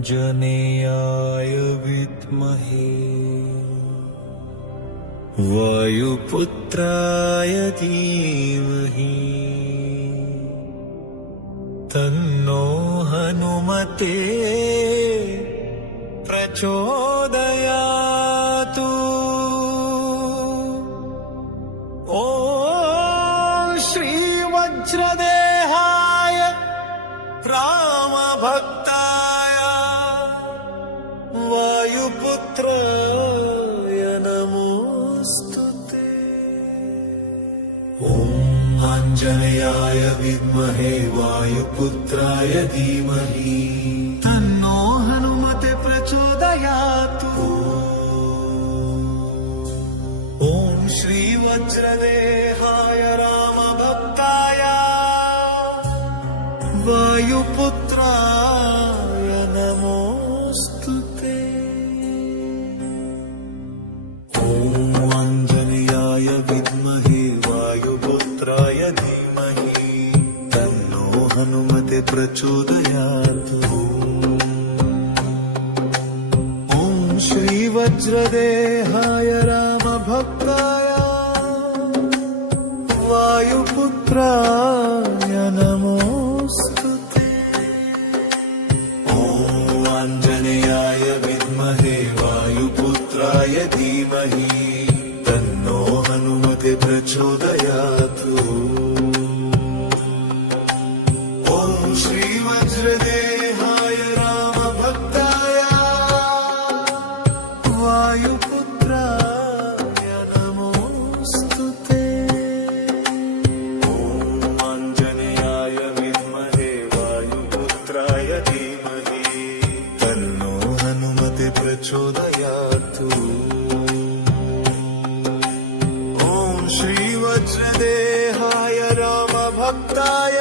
आञ्जनेयाय विद्महे वायुपुत्राय धीमहि तन्नो हनुमते प्रचोदयातु। ॐ श्रीवज्रदेहाय रामभक्ताय वायुपुत्राय नमोऽस्तुते। ॐ आञ्जनेयाय विद्महे वायुपुत्राय धीमहि तन्नो हनुमते प्रचोदयातु। ॐ श्रीवज्रदेहाय रामभक्ताय वायुपुत्राय नमोऽस्तुते। ॐ आञ्जनेयाय विद्महे वायुपुत्राय धीमहि तन्नो हनुमते प्रचोदयातु। ॐ श्रीवज्रदेहाय रामभक्ताय वायुपुत्राय नमोऽस्तुते। ॐ आञ्जनेयाय विद्महे वायुपुत्राय धीमहि तन्नो हनुमते प्रचोदयातु। ॐ श्रीवज्रदेहाय रामभक्ताय वायुपुत्राय नमोऽस्तुते। ॐ आञ्जनेयाय विद्महे वायुपुत्राय धीमहि तन्नो हनुमते प्रचोदयातु। ॐ श्रीवज्रदेहाय रामभक्ताय